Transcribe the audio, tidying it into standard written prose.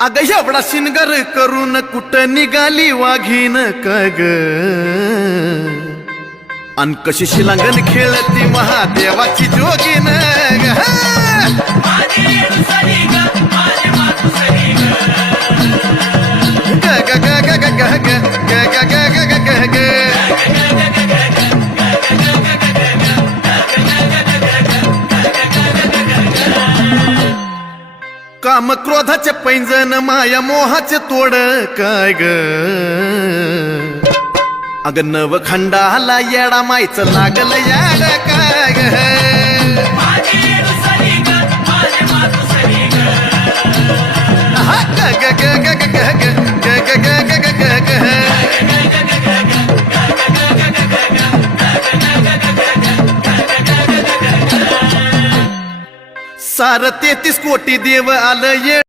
अग एवढा शिनगर करून कुठं निघाली वाघीन काय ग अन कशी शिलांगण खेळती महादेवाची जोगीन ग ग ग ग ग ग ग ग ग ग ग काम क्रोधाचे पैंजन माया मोहाचे तोड काय ग अग नवखंडाला येडा मायचं लागल याड काय ग ग ग ग ग ग ग ग ग ग ग ग सार 33 कोटी देव आलं ये